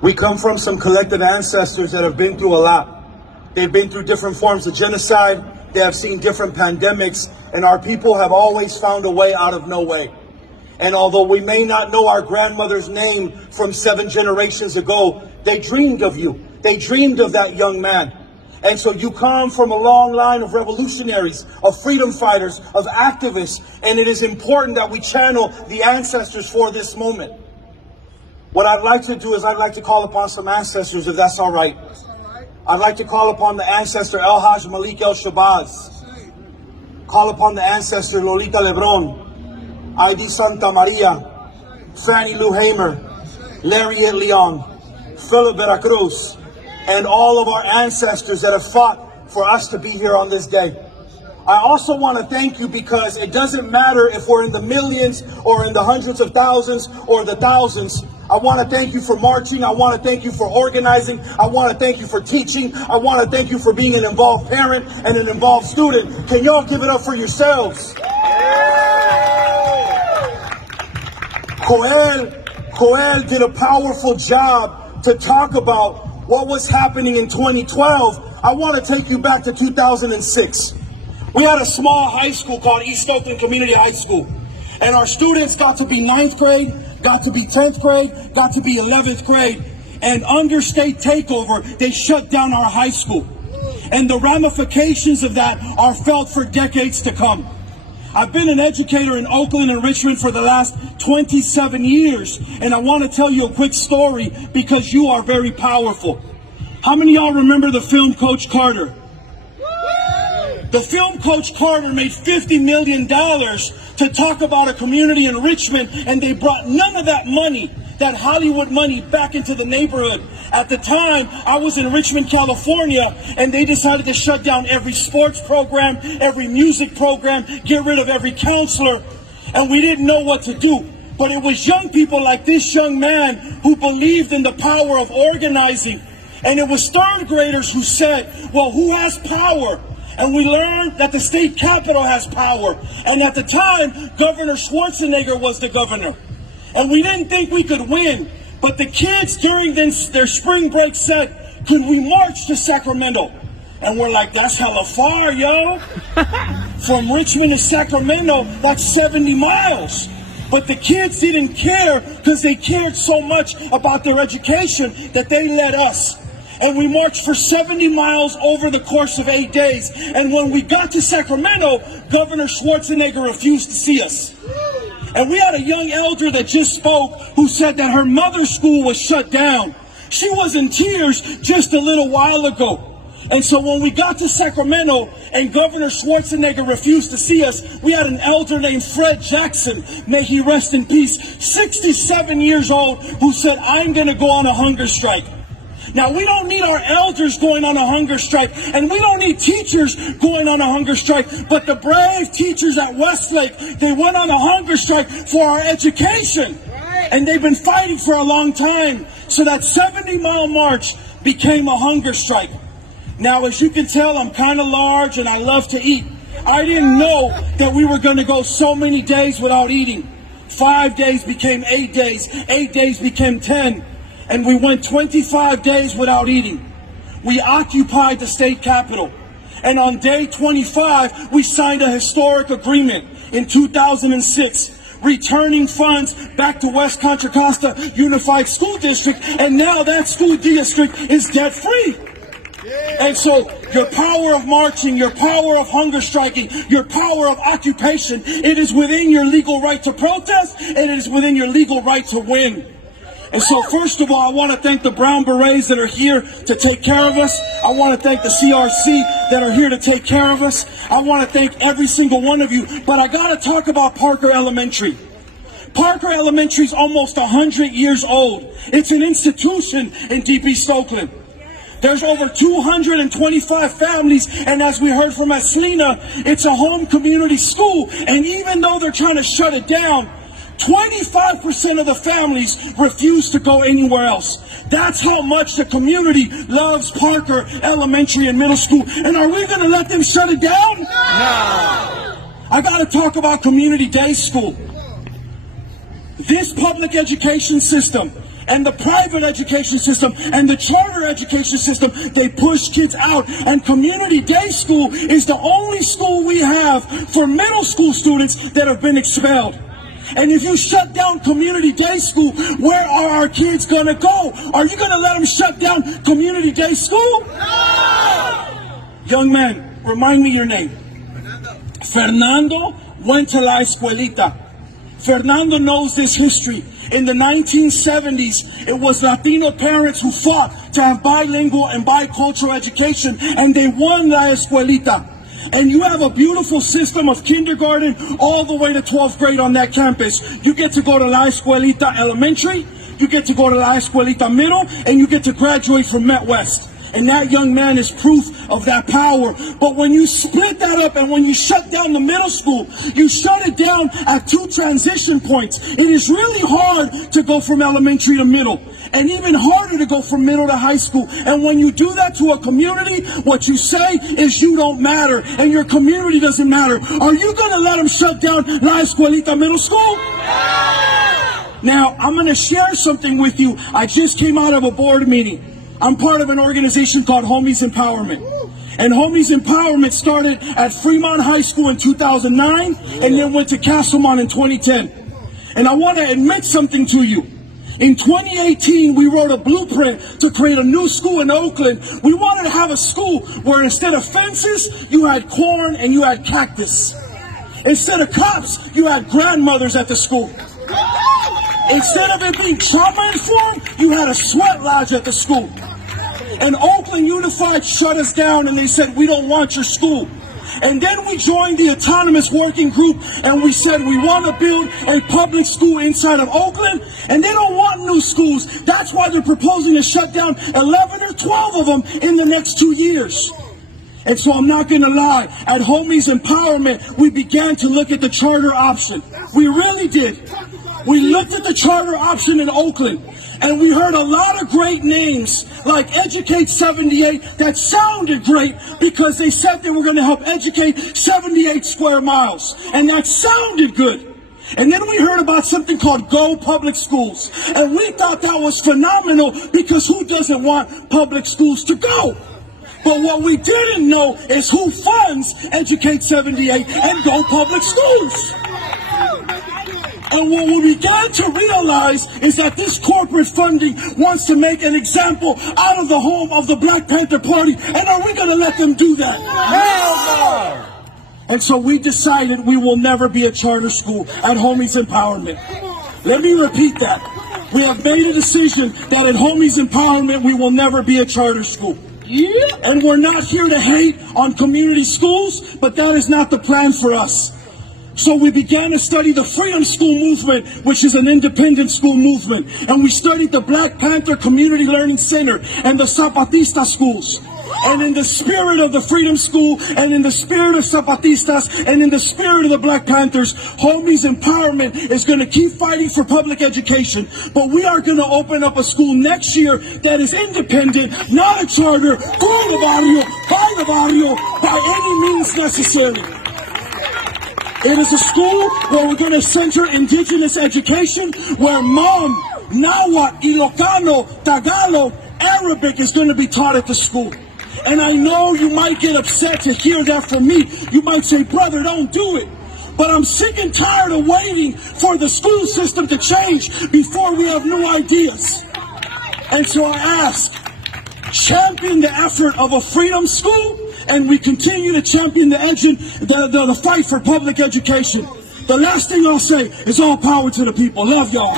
We come from some collective ancestors that have been through a lot. They've been through different forms of genocide. They have seen different pandemics, and our people have always found a way out of no way. And although we may not know our grandmother's name from 7 generations ago, they dreamed of you. They dreamed of that young man. And so you come from a long line of revolutionaries, of freedom fighters, of activists, and it is important that we channel the ancestors for this moment. What I'd like to do is I'd like to call upon some ancestors, if that's all right. I'd like to call upon the ancestor El Haj Malik El Shabazz. Call upon the ancestor Lolita Lebron, Ivy Santa Maria, Fannie Lou Hamer, Lariat Leon, Philip Veracruz, and all of our ancestors that have fought for us to be here on this day. I also want to thank you because it doesn't matter if we're in the millions or in the hundreds of thousands or the thousands. I want to thank you for marching. I want to thank you for organizing. I want to thank you for teaching. I want to thank you for being an involved parent and an involved student. Can y'all give it up for yourselves? Joel did a powerful job to talk about what was happening in 2012. I want to take you back to 2006. We had a small high school called East Oakland Community High School. And our students got to be 9th grade, got to be 10th grade, got to be 11th grade. And under state takeover, they shut down our high school. And the ramifications of that are felt for decades to come. I've been an educator in Oakland and Richmond for the last 27 years. And I want to tell you a quick story because you are very powerful. How many of y'all remember the film Coach Carter? The film Coach Carter made $50 million to talk about a community in Richmond, and they brought none of that money, that Hollywood money, back into the neighborhood. At the time, I was in Richmond, California, and they decided to shut down every sports program, every music program, get rid of every counselor, and we didn't know what to do. But it was young people like this young man who believed in the power of organizing. And it was 3rd graders who said, well, who has power? And we learned that the state capitol has power. And at the time, Governor Schwarzenegger was the governor. And we didn't think we could win. But the kids during their spring break said, could we march to Sacramento? And we're like, that's hella far, yo. From Richmond to Sacramento, that's 70 miles. But the kids didn't care because they cared so much about their education that they let us. And we marched for 70 miles over the course of 8 days. And when we got to Sacramento, Governor Schwarzenegger refused to see us. And we had a young elder that just spoke who said that her mother's school was shut down. She was in tears just a little while ago. And so when we got to Sacramento and Governor Schwarzenegger refused to see us, we had an elder named Fred Jackson, may he rest in peace, 67 years old, who said, I'm going to go on a hunger strike. Now, we don't need our elders going on a hunger strike, and we don't need teachers going on a hunger strike, but the brave teachers at Westlake, they went on a hunger strike for our education. And they've been fighting for a long time. So that 70-mile march became a hunger strike. Now, as you can tell, I'm kind of large and I love to eat. I didn't know that we were going to go so many days without eating. 5 days became 8 days. 8 days became 10. And we went 25 days without eating. We occupied the state capitol. And on day 25, we signed a historic agreement in 2006, returning funds back to West Contra Costa Unified School District. And now that school district is debt-free. And so your power of marching, your power of hunger striking, your power of occupation, it is within your legal right to protest, and it is within your legal right to win. And so first of all, I want to thank the Brown Berets that are here to take care of us. I want to thank the CRC that are here to take care of us. I want to thank every single one of you. But I got to talk about Parker Elementary. Parker Elementary is almost 100 years old. It's an institution in Deep East Oakland. There's over 225 families, and as we heard from Aslina, it's a home community school. And even though they're trying to shut it down, 25% of the families refuse to go anywhere else. That's how much the community loves Parker Elementary and Middle School. And are we going to let them shut it down? No! I got to talk about community day school. This public education system And the private education system and the charter education system, they push kids out. And community day school is the only school we have for middle school students that have been expelled. And if you shut down community day school, where are our kids gonna go? Are you gonna let them shut down community day school? No! Young man, remind me your name. Fernando went to La Escuelita. Fernando knows this history. In the 1970s, it was Latino parents who fought to have bilingual and bicultural education, and they won La Escuelita. And you have a beautiful system of kindergarten all the way to 12th grade on that campus. You get to go to La Escuelita Elementary, you get to go to La Escuelita Middle, and you get to graduate from Met West. And that young man is proof of that power. But when you split that up and when you shut down the middle school, you shut it down at 2 transition points. It is really hard to go from elementary to middle, and even harder to go from middle to high school. And when you do that to a community, what you say is you don't matter, and your community doesn't matter. Are you going to let them shut down La Escuelita Middle School? Now, I'm going to share something with you. I just came out of a board meeting. I'm part of an organization called Homies Empowerment. And Homies Empowerment started at Fremont High School in 2009 and then went to Castlemont in 2010. And I want to admit something to you. In 2018, we wrote a blueprint to create a new school in Oakland. We wanted to have a school where instead of fences, you had corn and you had cactus. Instead of cops, you had grandmothers at the school. Instead of it being trauma-informed, you had a sweat lodge at the school. And Oakland Unified shut us down and they said, we don't want your school. And then we joined the autonomous working group and we said we want to build a public school inside of Oakland, and they don't want new schools. That's why they're proposing to shut down 11 or 12 of them in the next 2 years. And so I'm not going to lie, at Homies Empowerment, we began to look at the charter option. We really did. We looked at the charter option in Oakland, and we heard a lot of great names like Educate 78 that sounded great because they said they were going to help educate 78 square miles, and that sounded good. And then we heard about something called Go Public Schools, and we thought that was phenomenal because who doesn't want public schools to go? But what we didn't know is who funds Educate 78 and Go Public Schools. And what we began to realize is that this corporate funding wants to make an example out of the home of the Black Panther Party. And are we going to let them do that? Hell no! And so we decided we will never be a charter school at Homies Empowerment. Let me repeat that. We have made a decision that at Homies Empowerment we will never be a charter school. And we're not here to hate on community schools, but that is not the plan for us. So we began to study the Freedom School movement, which is an independent school movement. And we studied the Black Panther Community Learning Center and the Zapatista schools. And in the spirit of the Freedom School, and in the spirit of Zapatistas, and in the spirit of the Black Panthers, Homies Empowerment is going to keep fighting for public education. But we are going to open up a school next year that is independent, not a charter, for the barrio, by any means necessary. It is a school where we're going to center indigenous education, where Hmong, Nahuatl, Ilocano, Tagalog, Arabic is going to be taught at the school. And I know you might get upset to hear that from me. You might say, brother, don't do it. But I'm sick and tired of waiting for the school system to change before we have new ideas. And so I ask, champion the effort of a freedom school, and we continue to champion the fight for public education. The last thing I'll say is all power to the people. Love y'all.